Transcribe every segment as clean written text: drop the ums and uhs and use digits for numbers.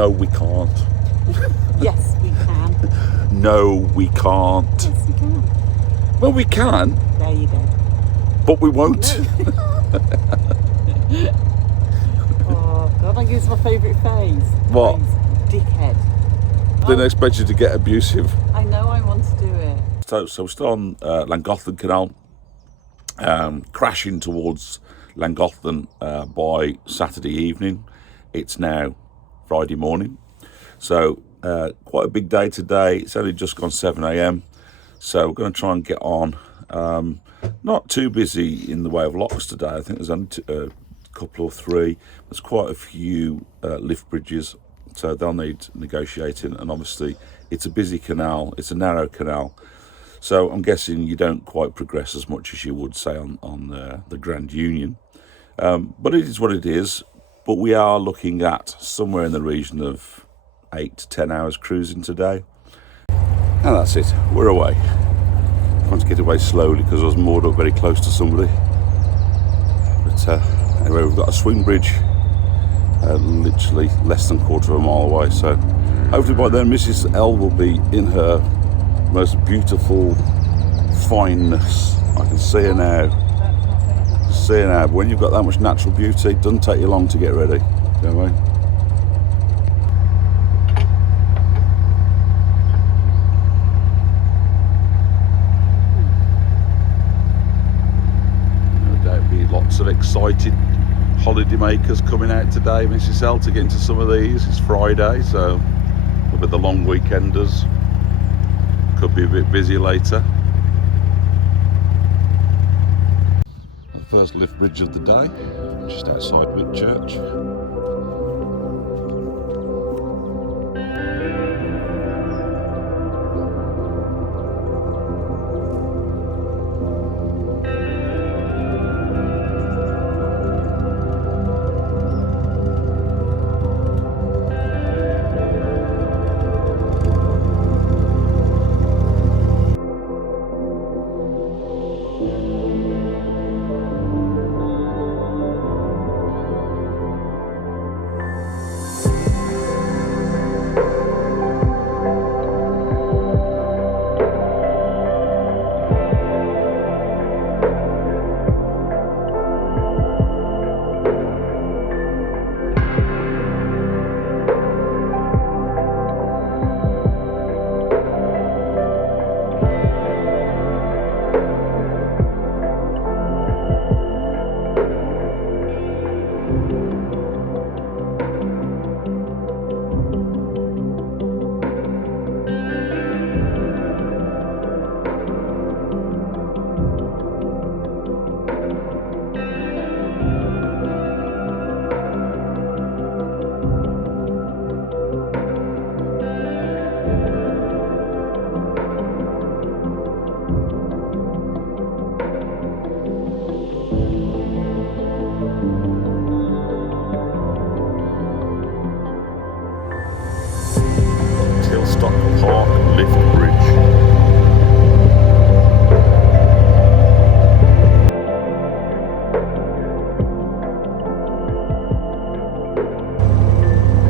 No, we can't. Yes, we can. No, we can't. Yes, we can. Well, we can, There you go. but we won't. Oh, God, I think it's my favourite phase. What? Dickhead. Didn't expect you to get abusive. I know I want to do it. So we're still on Llangollen Canal, crashing towards Llangollen by Saturday evening. It's now Friday morning, so quite a big day today. It's only just gone 7 a.m, so we're going to try and get on. Not too busy in the way of locks today. I think there's only a couple or three. There's quite a few lift bridges, so they'll need negotiating, and obviously it's a busy canal, it's a narrow canal, so I'm guessing you don't quite progress as much as you would say on the Grand Union, but it is what it is. But we are looking at somewhere in the region of 8 to 10 hours cruising today, and that's it, we're away. I want to get away slowly because I was moored up very close to somebody, but anyway, we've got a swing bridge literally less than a quarter of a mile away, so hopefully by then Mrs. L will be in her most beautiful fineness. I can see her now. But when you've got that much natural beauty, it doesn't take you long to get ready. You know what I mean? No doubt be lots of excited holiday makers coming out today, Mrs. L, to get into some of these. It's Friday, so with the long weekenders, could be a bit busy later. The first lift bridge of the day, just outside Whitchurch.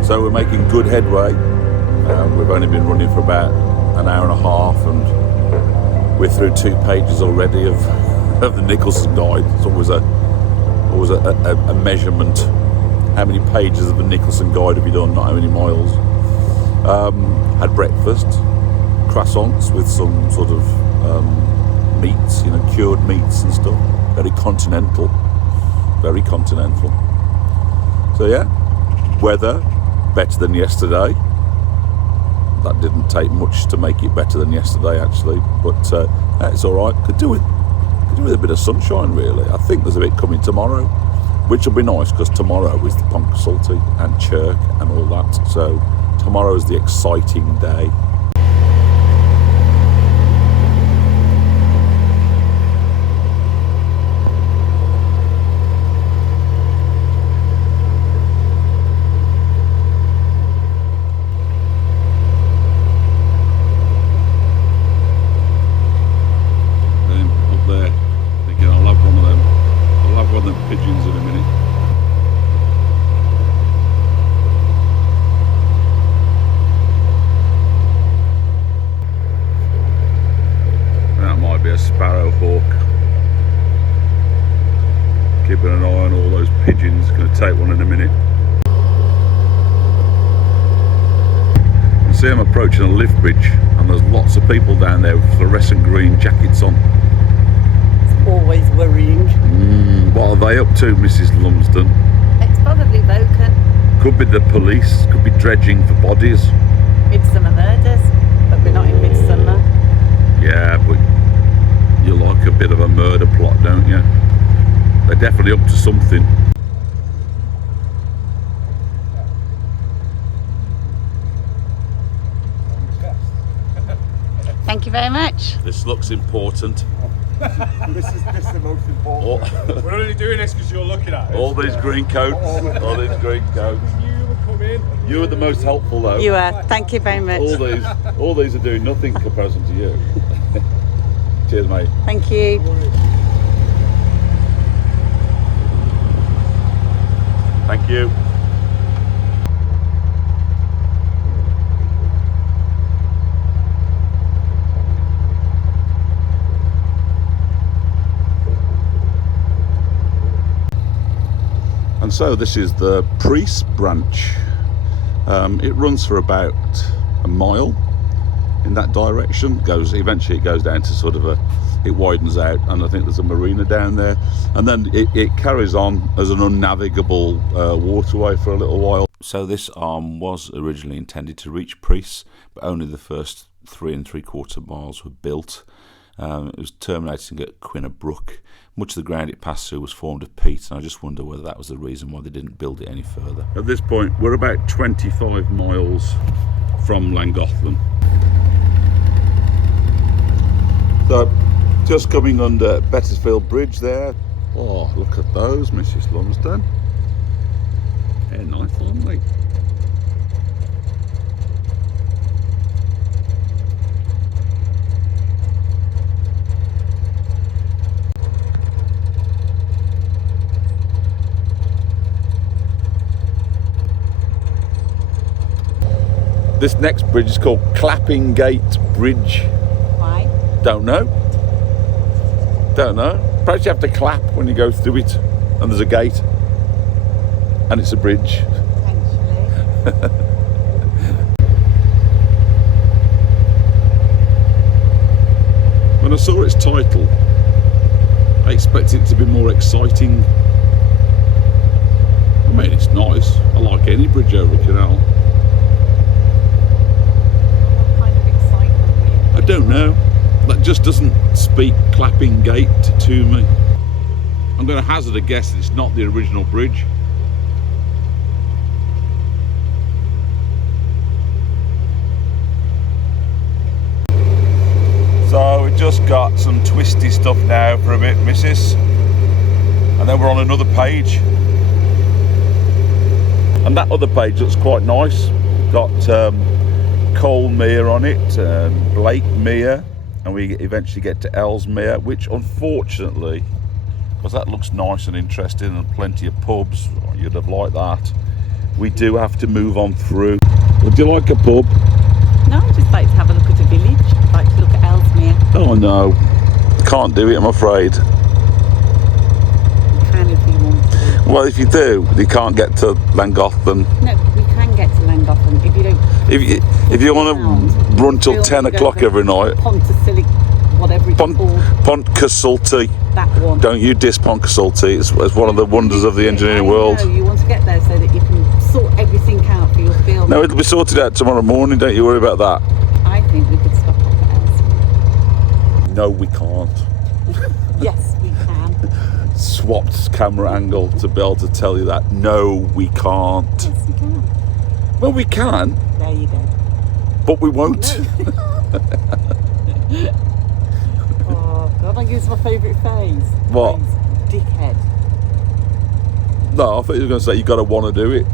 So we're making good headway. We've only been running for about an hour and a half, and we're through 2 pages already of the Nicholson Guide. It's always a measurement. How many pages of the Nicholson Guide have you done? Not how many miles. Had breakfast, croissants with some sort of meats, cured meats and stuff. Very continental. So yeah, weather better than yesterday. That didn't take much to make it better than yesterday, actually, but it's all right. Could do with a bit of sunshine, really. I think there's a bit coming tomorrow, which will be nice because tomorrow is the Ponk Salty and Chirk and all that. So tomorrow is the exciting day. on all those pigeons. Going to take one in a minute. I see I'm approaching a lift bridge, and there's lots of people down there with fluorescent green jackets on. It's always worrying. What are they up to, Mrs. Lumsden? It's probably broken. Could be the police, could be dredging for bodies. Midsummer murders, but we're not in midsummer. Yeah, but you like a bit of a murder plot, don't you? They're definitely up to something. Thank you very much. This looks important. This is the most important. We're only doing this because you're looking at it. All these green coats, all these green coats. You will come in. You were the most helpful though. You are. Thank you very much. All these are doing nothing in comparison to you. Cheers, mate. Thank you. Thank you. And so this is the Priest branch. It runs for about a mile in that direction. Eventually it goes down to sort of it widens out, and I think there's a marina down there, and then it carries on as an unnavigable waterway for a little while. So this arm was originally intended to reach Priest, but only the first 3 3/4 miles were built. It was terminating at Quinna Brook. Much of the ground it passed through was formed of peat, and I just wonder whether that was the reason why they didn't build it any further. At this point, we're about 25 miles from Llangollen. So, just coming under Bettisfield Bridge there. Oh, look at those, Mrs. Lumsden. They're nice, aren't they? This next bridge is called Clapping Gate Bridge. Why? Don't know. Don't know. Perhaps you have to clap when you go through it, and there's a gate, and it's a bridge. Potentially. When I saw its title, I expected it to be more exciting. I mean, it's nice. I like any bridge over a canal. I don't know. That just doesn't speak Clapping Gate to me. I'm going to hazard a guess that it's not the original bridge. So we just got some twisty stuff now for a bit, missus. And then we're on another page. And that other page looks quite nice. Got Ellesmere on it, Blake Mere, and we eventually get to Ellesmere, which unfortunately, because that looks nice and interesting and plenty of pubs, you'd have liked that, we do have to move on through. Would you like a pub? No, I'd just like to have a look at a village. I'd like to look at Ellesmere. Oh no, can't do it, I'm afraid. You can if you want to. Well, if you do, you can't get to Llangollen. No, we can get to Llangollen if you don't. If you want to run till 10 o'clock every night. Pontacillic, whatever it's called. Pontcasulti. That one. Don't you diss Pontcasulti. It's one of the wonders of the engineering world. No, you want to get there so that you can sort everything out for your film. No, it'll be sorted out tomorrow morning. Don't you worry about that. I think we could stop off at Ellesmere. No, we can't. Yes, we can. Swapped camera angle to be able to tell you that. No, we can't. Yes, we can. Well, we can, There you go. but we won't. Oh, I think it's my favourite phase. What? Phase dickhead. No, I thought you were going to say you got to want to do it.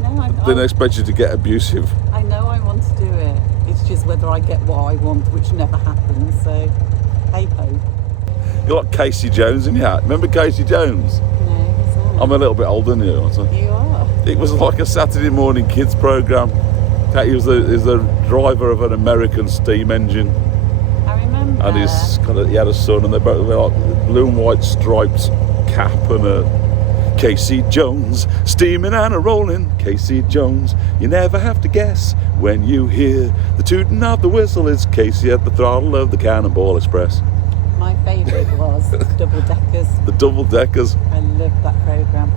No, Didn't expect you to get abusive. I know I want to do it. It's just whether I get what I want, which never happens. So, hey ho. You're like Casey Jones in your hat. Remember Casey Jones? No, it's not. I'm a little bit older than you, aren't I? You are. It was like a Saturday morning kids program. He was the driver of an American steam engine, I remember. and he had a son, and they both were like blue and white striped cap and a Casey Jones, steaming and a-rolling. Casey Jones, you never have to guess. When you hear the tooting of the whistle, it's Casey at the throttle of the Cannonball Express. My favourite was Double Deckers. The Double Deckers. I loved that programme.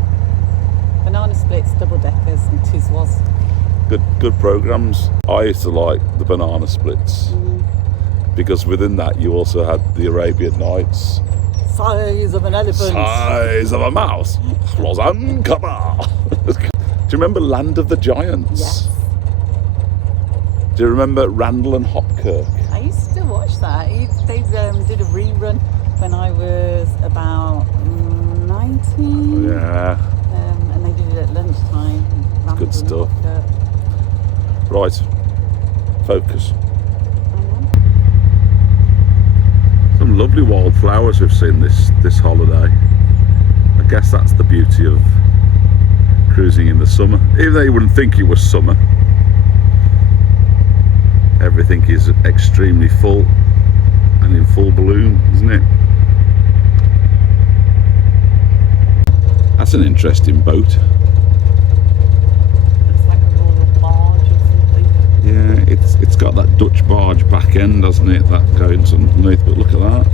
Banana Splits, Double Deckers and Tiswas. Good programmes. I used to like the Banana Splits because within that you also had the Arabian Nights. Size of an elephant. Size of a mouse. Roseanne Cabal. Do you remember Land of the Giants? Yes. Do you remember Randall and Hopkirk? I used to watch that. They did a rerun when I was about 19. Yeah. And they did it at lunchtime. Randall Good and stuff. Hopkirk. Right. Focus. Some lovely wildflowers we've seen this holiday. I guess that's the beauty of cruising in the summer. Even though you wouldn't think it was summer. Everything is extremely full and in full bloom, isn't it? That's an interesting boat. Looks like a royal barge or something. Yeah, it's got that Dutch barge back end, doesn't it? That goes underneath, but look at that.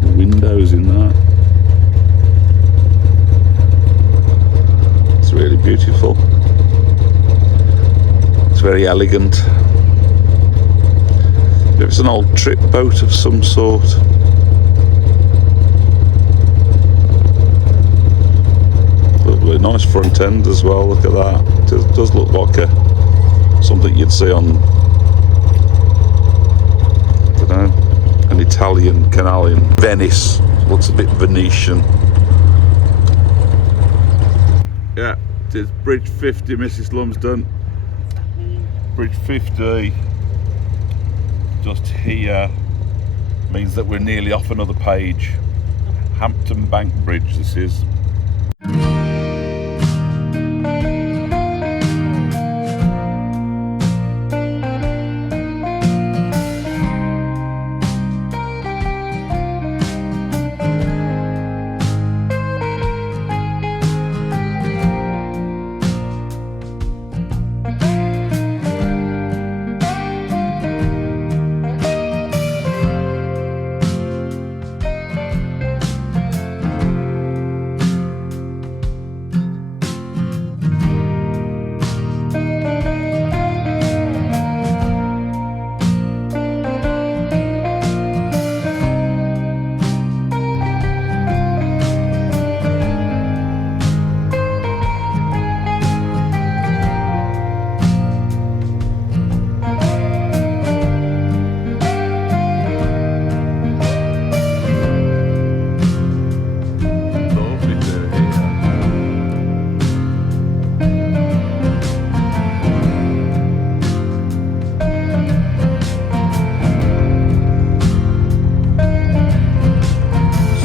The windows in that. It's really beautiful. It's very elegant. It's an old trip boat of some sort. Lovely, nice front end as well, look at that. It does look like something you'd see on, I don't know, an Italian canal in Venice. Looks a bit Venetian. Yeah, it is Bridge 50, Mrs. Lumsden. Bridge 50. Just here means that we're nearly off another page. Hampton Bank Bridge this is.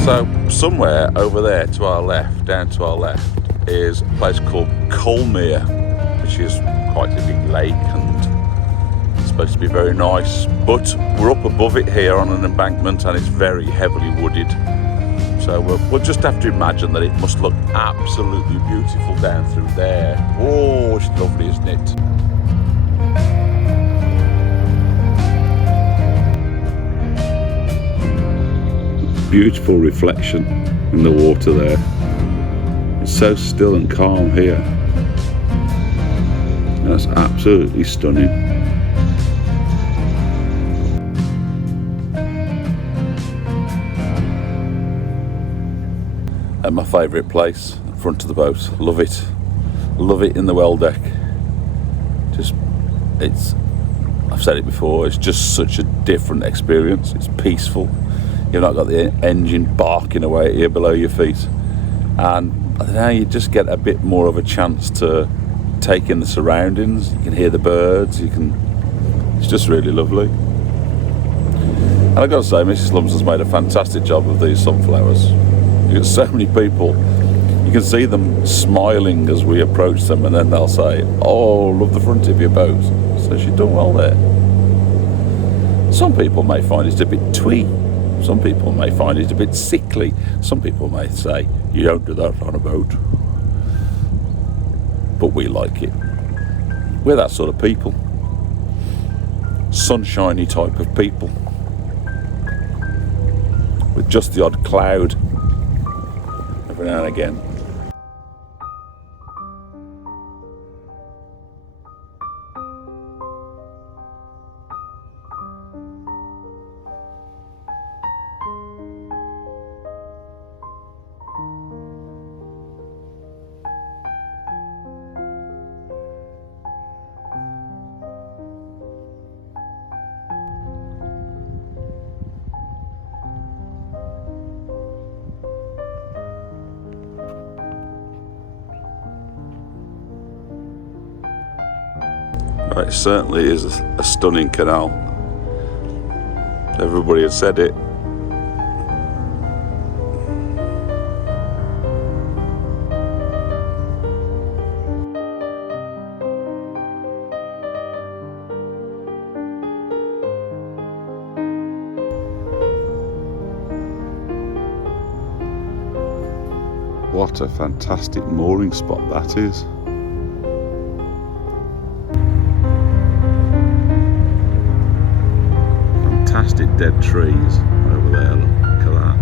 So somewhere over there to our left, down to our left, is a place called Ellesmere, which is quite a big lake and it's supposed to be very nice. But we're up above it here on an embankment and it's very heavily wooded. So we'll just have to imagine that it must look absolutely beautiful down through there. Oh, it's lovely, isn't it? Beautiful reflection in the water there. It's so still and calm here. That's absolutely stunning. And my favourite place, front of the boat. Love it. Love it in the well deck. I've said it before, it's just such a different experience. It's peaceful. You've not got the engine barking away at you below your feet. And I don't know, you just get a bit more of a chance to take in the surroundings. You can hear the birds, it's just really lovely. And I've got to say, Mrs. Lumsden's made a fantastic job of these sunflowers. You've got so many people, you can see them smiling as we approach them, and then they'll say, "Oh, love the front of your boat." So she's done well there. Some people may find it a bit twee, Some people may find it a bit sickly. Some people may say, you don't do that on a boat. But we like it. We're that sort of people. Sunshiny type of people. With just the odd cloud every now and again. It certainly is a stunning canal. Everybody had said it. What a fantastic mooring spot that is. Fantastic dead trees over there, look at that.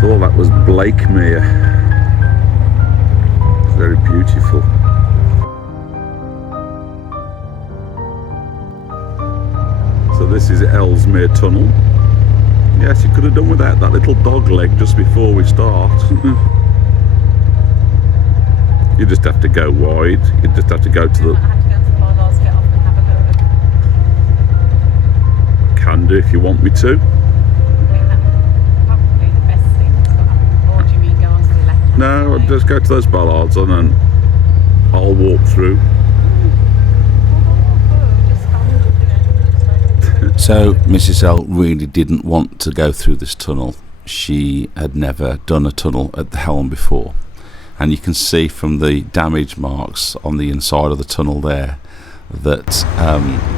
So all that was Llangollen. Very beautiful. So this is Ellesmere Tunnel. Yes, you could have done without that little dog leg just before we start. You just have to go wide. You just have to go to the... Can do if you want me to. Probably the best thing. Or do you mean go on to the left? No, I'll just go to those bollards and then I'll walk through. So Mrs. L really didn't want to go through this tunnel. She had never done a tunnel at the helm before, and you can see from the damage marks on the inside of the tunnel there that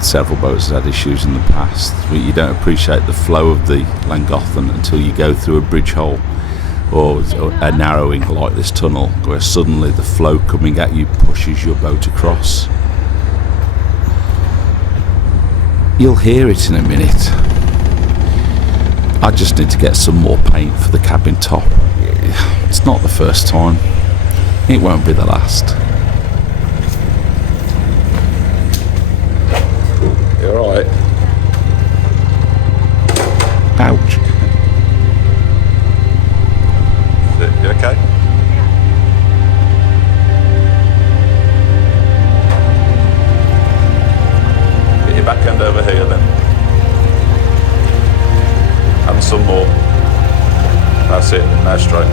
several boats have had issues in the past. You don't appreciate the flow of the Llangollen until you go through a bridge hole or a narrowing like this tunnel, where suddenly the flow coming at you pushes your boat across. You'll hear it in a minute. I just need to get some more paint for the cabin top. It's not the first time. It won't be the last. You alright? Ouch. You okay? Get your back end over here then. And some more. That's it, now straight.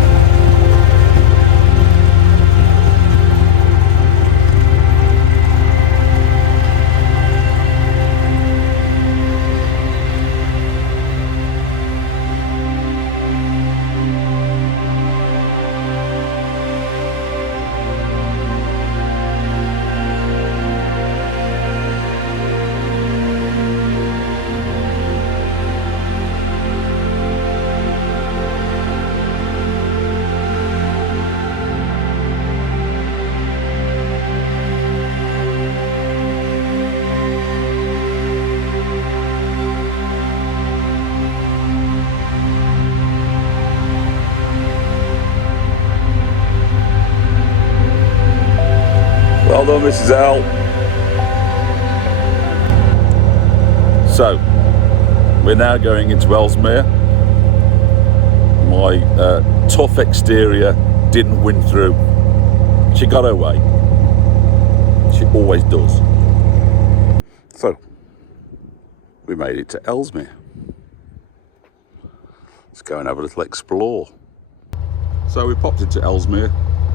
Well done, Mrs. L. So, we're now going into Ellesmere. My tough exterior didn't win through. She got her way. She always does. So, we made it to Ellesmere. Let's go and have a little explore. So we popped into Ellesmere,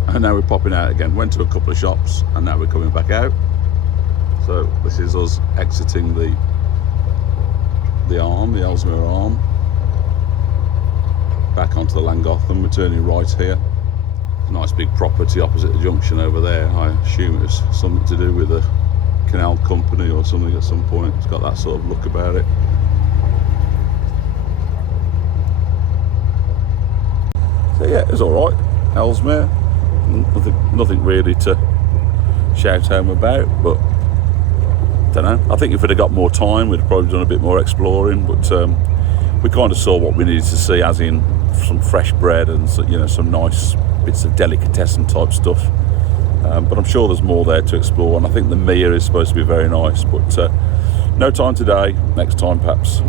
and now we're popping out again. Went to a couple of shops, and now we're coming back out. So this is us exiting the arm, the Ellesmere arm. Back onto the Llangollen, we're turning right here. Nice big property opposite the junction over there. I assume it's something to do with the canal company or something at some point. It's got that sort of look about it. So yeah, it was all right. Ellesmere, nothing really to shout home about, but don't know. I think if we'd have got more time, we'd have probably done a bit more exploring. But we kind of saw what we needed to see, as in some fresh bread and some nice bits of delicatessen type stuff. But I'm sure there's more there to explore, and I think the Mere is supposed to be very nice. But no time today. Next time, perhaps.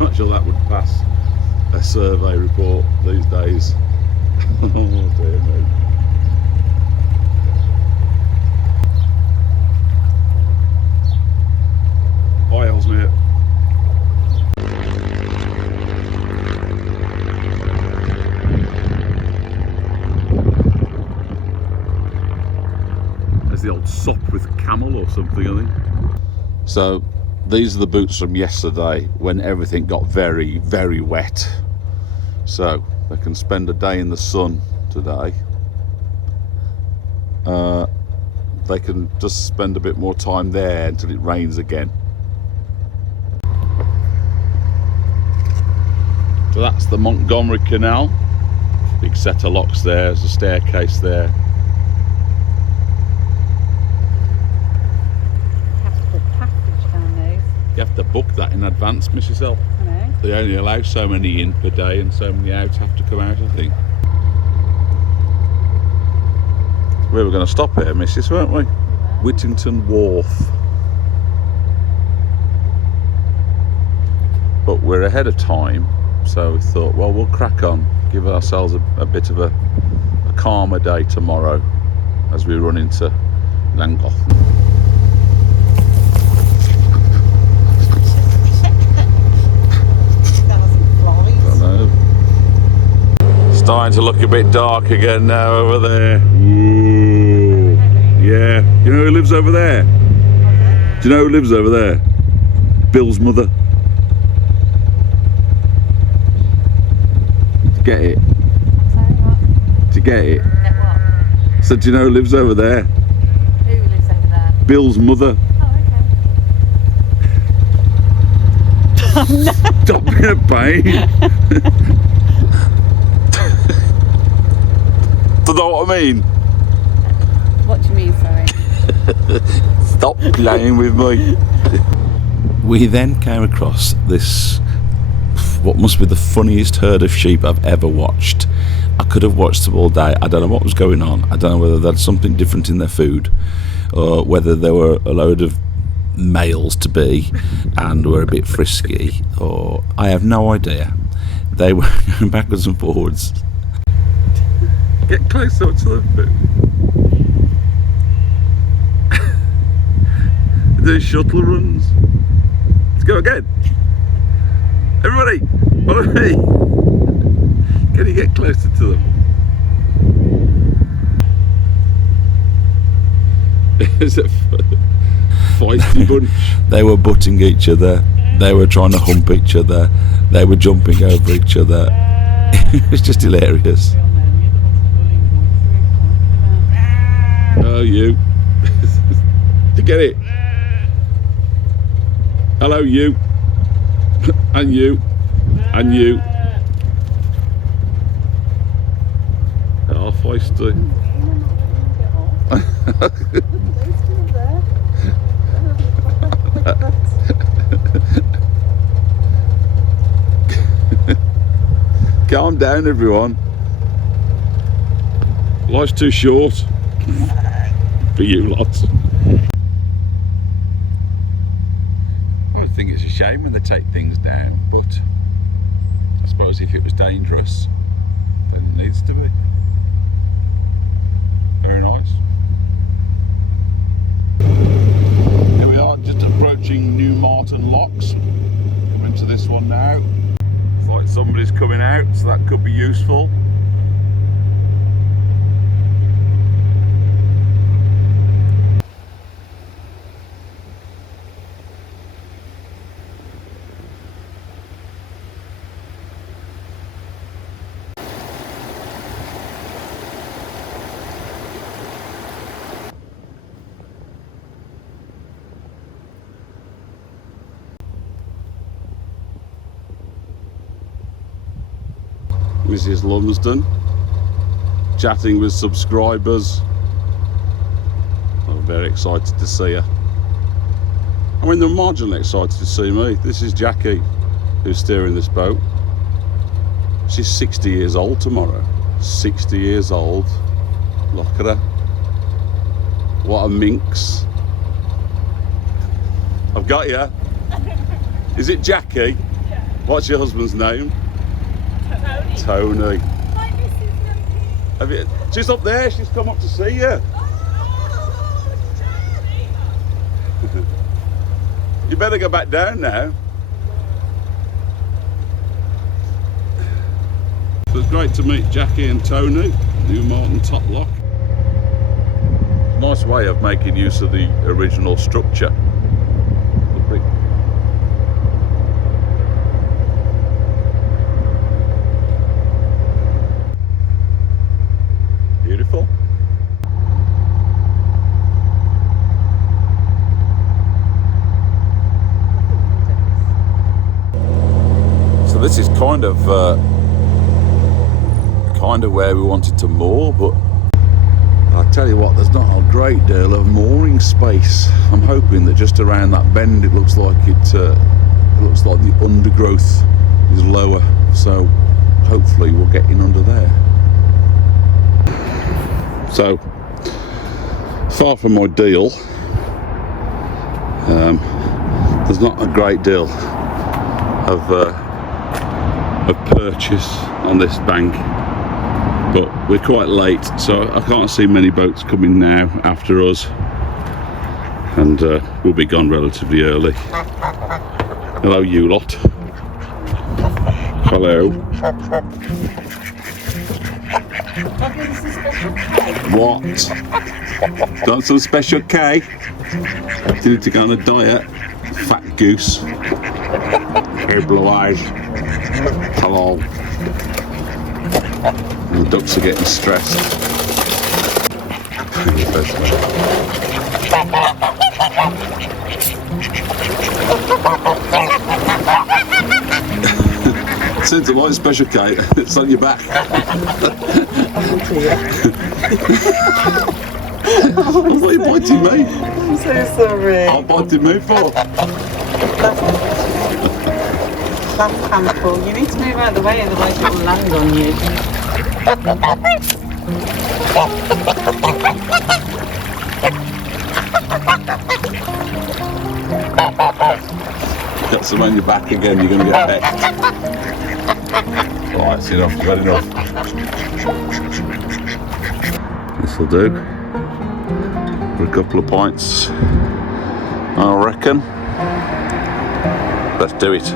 Not sure that would pass a survey report these days. Oh dear me. Hi Ellesmere. There's the old sop with camel or something, I think. So these are the boots from yesterday when everything got very, very wet. So they can spend a day in the sun today. They can just spend a bit more time there until it rains again. So that's the Montgomery Canal. Big set of locks there, there's a staircase there. You have to book that in advance, miss yourself. I know. They only allow so many in per day and so many out have to come out, I think. We were going to stop here, missus, weren't we? Yeah. Whittington Wharf. But we're ahead of time, so we thought, well, we'll crack on, give ourselves a bit of a calmer day tomorrow as we run into Llangollen. Starting to look a bit dark again now over there. Ooh. Yeah. Do you know who lives over there? Do you know who lives over there? Bill's mother. Did you get it? Sorry, what? Did you get it? Get what? So do you know who lives over there? Who lives over there? Bill's mother. Oh, okay. Stop being a pain. Do you know what I mean? What do you mean, sorry? Stop playing with me. We then came across this, what must be the funniest herd of sheep I've ever watched. I could have watched them all day. I don't know what was going on. I don't know whether they had something different in their food, or whether there were a load of males to be and were a bit frisky, or I have no idea. They were going backwards and forwards. Get closer to the food. Do shuttle runs. Let's go again. Everybody, follow me. Can you get closer to them? It's a feisty bunch. They were butting each other. They were trying to hump each other. They were jumping over each other. It was just hilarious. Oh, you. Did you get it? Hello, you. And you. And you. Oh, feisty. Calm down, everyone. Life's too short for you lot. I think it's a shame when they take things down, but I suppose if it was dangerous, then it needs to be. Very nice. Here we are, just approaching New Marton Locks. Coming to this one now. It's like somebody's coming out, so that could be useful. This is Lumsden, chatting with subscribers. I'm very excited to see her. I mean, they're marginally excited to see me. This is Jackie, who's steering this boat. She's 60 years old tomorrow. 60 years old. Look at her. What a minx. I've got you. Is it Jackie? Yeah. What's your husband's name? Tony. Hi, Mrs. Lumpy. Have you, she's up there. She's come up to see you. You better go back down now. So it's great to meet Jackie and Tony, New Martin Top Lock. Nice way of making use of the original structure. Lovely. Beautiful. So this is kind of where we wanted to moor, but I tell you what, there's not a great deal of mooring space. I'm hoping that just around that bend it looks like the undergrowth is lower, so hopefully we'll get in under there. So far from ideal. There's not a great deal of purchase on this bank, but we're quite late, so I can't see many boats coming now after us, and we'll be gone relatively early. Hello, you lot. Hello. What? Got some special K? You need to go on a diet, fat goose. Hey, blue eyes. Hello. And the ducks are getting stressed. Since I like special K, it's on your back. What are you biting me? I'm so sorry. I'll bite me for. That's handful. You need to move out of the way, otherwise it will land on you. Got some on your back again, you're going to get pecked. Right, that's enough, you've had enough. This'll do. For a couple of pints, I reckon. Let's do it.